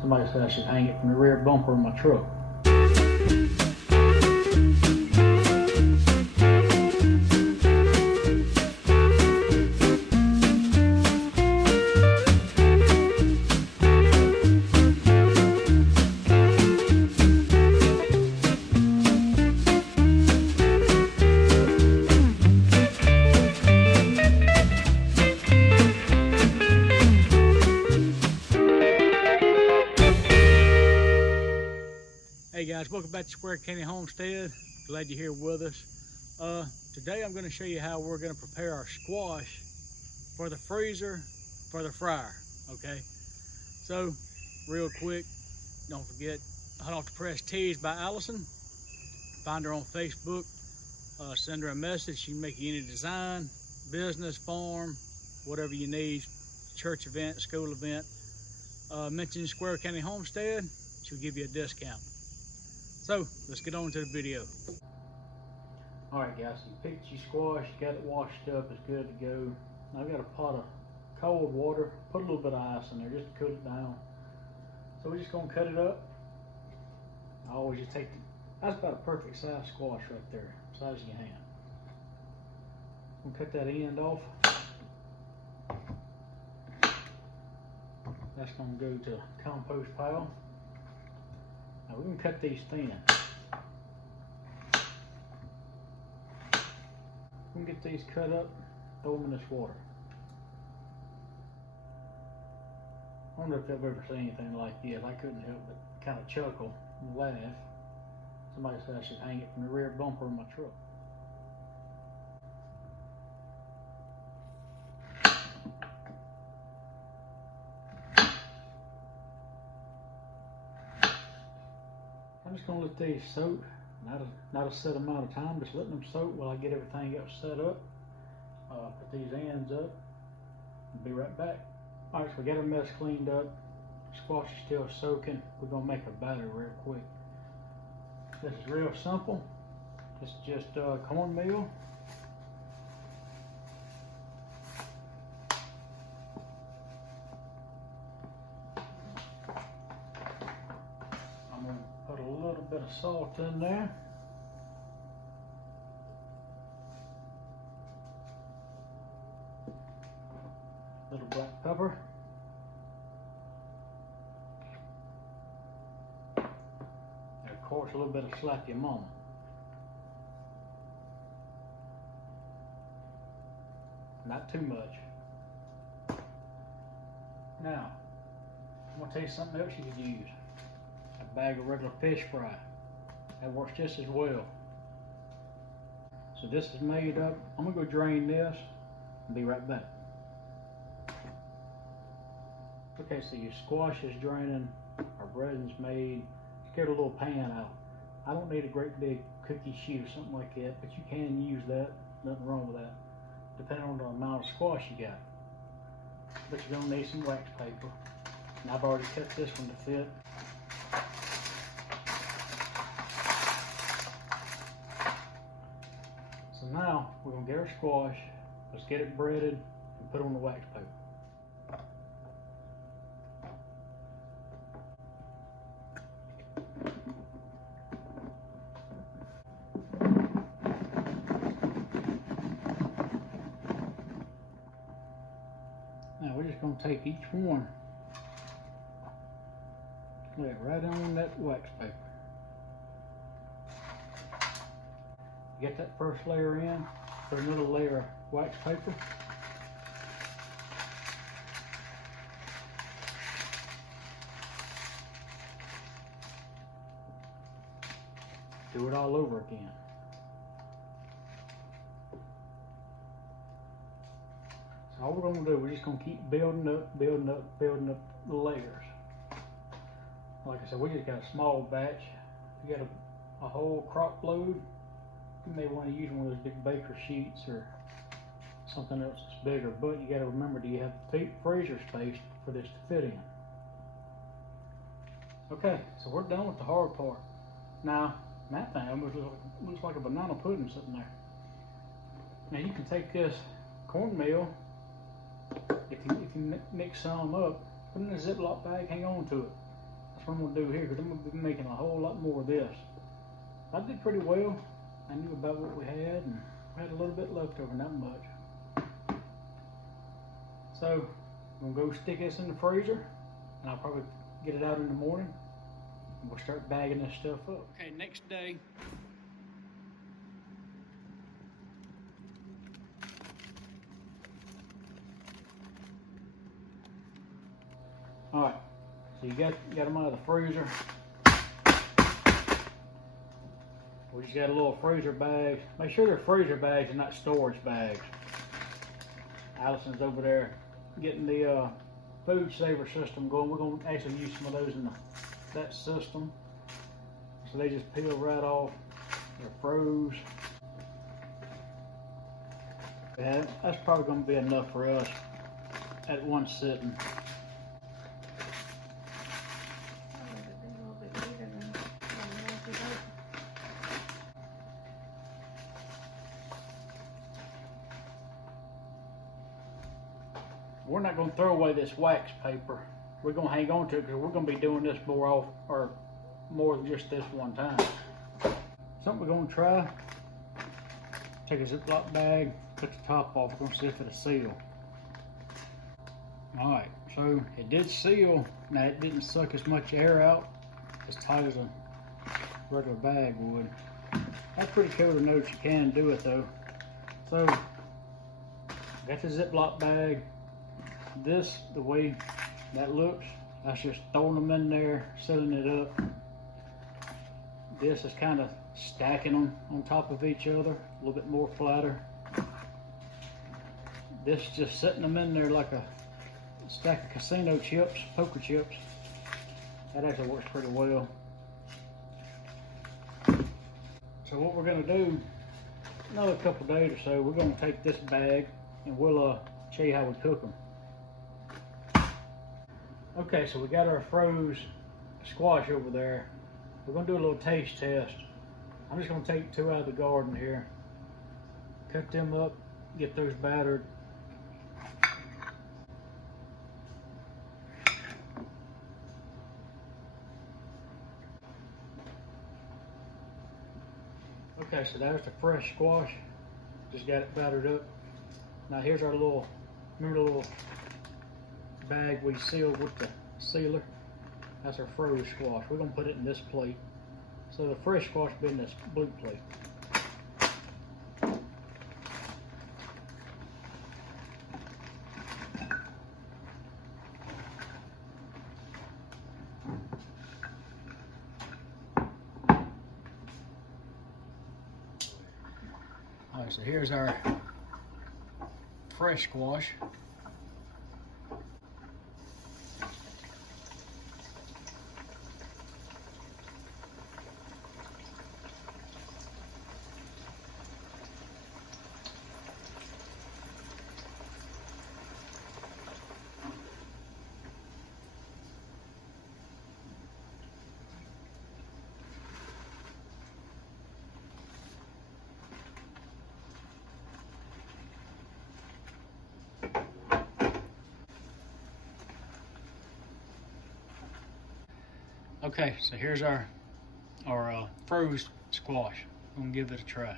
Somebody said I should hang it from the rear bumper of my truck. Hey guys, welcome back to Square County Homestead. Glad you're here with us. Today I'm going to show you how we're going to prepare our squash for the freezer for the fryer. Okay, so real quick, don't forget Hot Off the Press Tees by Allison. Find her on Facebook. Send her a message. She can make you any design, business, farm, whatever you need, church event, school event. Mention Square County Homestead, she'll give you a discount. So let's get on to the video. All right guys, you picked your squash, got it washed up, it's good to go. Now I've got a pot of cold water, put a little bit of ice in there just to cool it down. So we're just gonna cut it up. I always just take, that's about a perfect size squash right there, size of your hand. I'm gonna cut that end off. That's gonna go to the compost pile. Now we're going to cut these thin. We're going to get these cut up, throw them in this water. I wonder if they've ever seen anything like this. I couldn't help but kind of chuckle and laugh. Somebody said I should hang it from the rear bumper of my truck. I'm just going to let these soak, not a set amount of time, just letting them soak while I get everything else set up. Put these ends up and be right back. Alright, so we got our mess cleaned up. Squash is still soaking. We're going to make a batter real quick. This is real simple. It's just cornmeal. Put a little bit of salt in there. A little black pepper. And of course a little bit of slap your mama. Not too much. Now, I'm going to tell you something else you could use. A bag of regular fish fry. That works just as well. So this is made up. I'm gonna go drain this and be right back. Okay, so your squash is draining, our breading's made. Just get a little pan out. I don't need a great big cookie sheet or something like that, but you can use that. Nothing wrong with that, depending on the amount of squash you got. But you're gonna need some wax paper. And I've already cut this one to fit. So now we're going to get our squash, let's get it breaded and put on the wax paper. Now we're just going to take each one, lay it right on that wax paper. Get that first layer in, put another layer of wax paper. Do it all over again. So all we're going to do, we're just going to keep building up the layers. Like I said, we just got a small batch. If you got a whole crop load, you may want to use one of those big baker sheets or something else that's bigger, but you got to remember, do you have freezer space for this to fit in? Okay, so we're done with the hard part. Now, that thing almost looks like a banana pudding sitting there. Now you can take this cornmeal, if you mix some up, put it in a Ziploc bag, hang on to it. what I'm gonna do here, because I'm gonna be making a whole lot more of this. I did pretty well. I knew about what we had, and we had a little bit left over, not much. So I'm gonna go stick this in the freezer, and I'll probably get it out in the morning, and we'll start bagging this stuff up. Okay, next day. All right, so you got them out of the freezer. We just got a little freezer bag. Make sure they're freezer bags and not storage bags. Allison's over there getting the food saver system going. We're going to actually use some of those in that system. So they just peel right off. They're froze. Yeah, that's probably going to be enough for us at one sitting. We're not going to throw away this wax paper. We're going to hang on to it because we're going to be doing this more than just this one time. Something we're going to try. Take a Ziploc bag, cut the top off. We're going to see if it'll seal. All right, so it did seal. Now it didn't suck as much air out as tight as a regular bag would. That's pretty cool to know that you can do it though. So got the Ziploc bag. This, the way that looks, that's just throwing them in there, sealing it up. This is kind of stacking them on top of each other, a little bit more flatter. This is just setting them in there like a stack of casino chips, poker chips. That actually works pretty well. So what we're going to do, another couple days or so, we're going to take this bag and we'll show you how we cook them. Okay, so we got our froze squash over there. We're gonna do a little taste test. I'm just gonna take 2 out of the garden here. Cut them up, get those battered. Okay, so there's the fresh squash. Just got it battered up. Now here's our little, remember the little bag we sealed with the sealer? That's our froze squash. We're gonna put it in this plate. So the fresh squash will be in this blue plate. All right, so here's our fresh squash. Okay, so here's our froze squash. I'm gonna give it a try.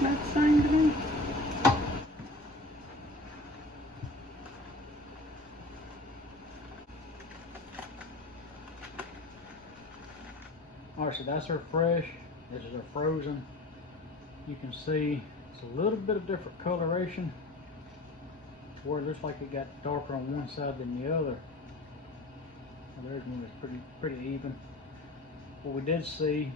That's fine to me. All right, so that's our fresh. This is our frozen. You can see it's a little bit of different coloration, where it looks like it got darker on one side than the other. Well, there's one that's pretty even. What we did see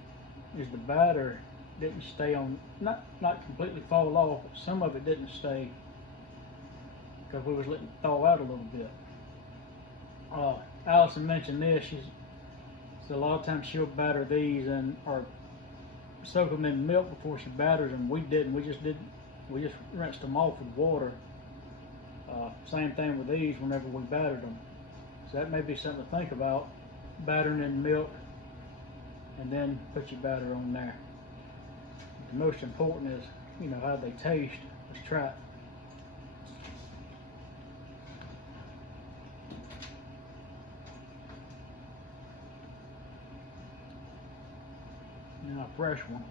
is the batter didn't stay on, not completely fall off, but some of it didn't stay because we was letting it thaw out a little bit. Allison mentioned this. She said a lot of times she'll batter these or soak them in milk before she batters them. We didn't. We just rinsed them off with water. Same thing with these whenever we battered them. So that may be something to think about, battering in milk and then put your batter on there. the most important is, you know, how they taste. Let's try it. Now a fresh one.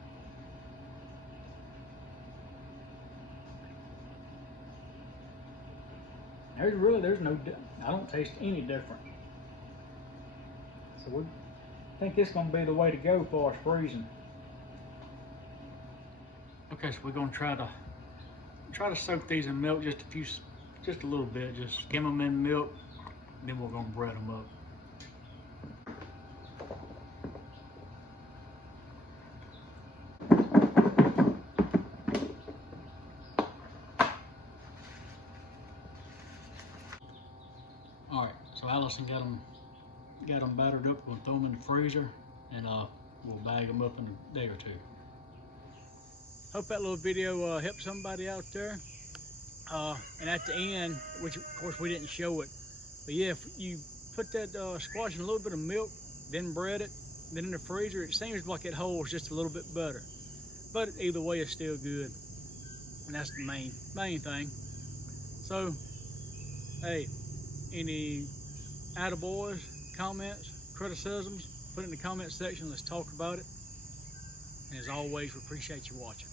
There's no, I don't taste any different. So we think this is gonna be the way to go for us freezing. Okay, so we're gonna try to soak these in milk just a little bit. Just skim them in milk, then we're gonna bread them up. All right, so Allison got them battered up. We'll throw them in the freezer, and we'll bag them up in a day or two. Hope that little video helped somebody out there. And at the end, which of course we didn't show it, but yeah, if you put that squash in a little bit of milk, then bread it, then in the freezer, it seems like it holds just a little bit better. But either way, it's still good, and that's the main thing. So, hey, any attaboys, comments, criticisms, put it in the comment section. Let's talk about it. And as always, we appreciate you watching.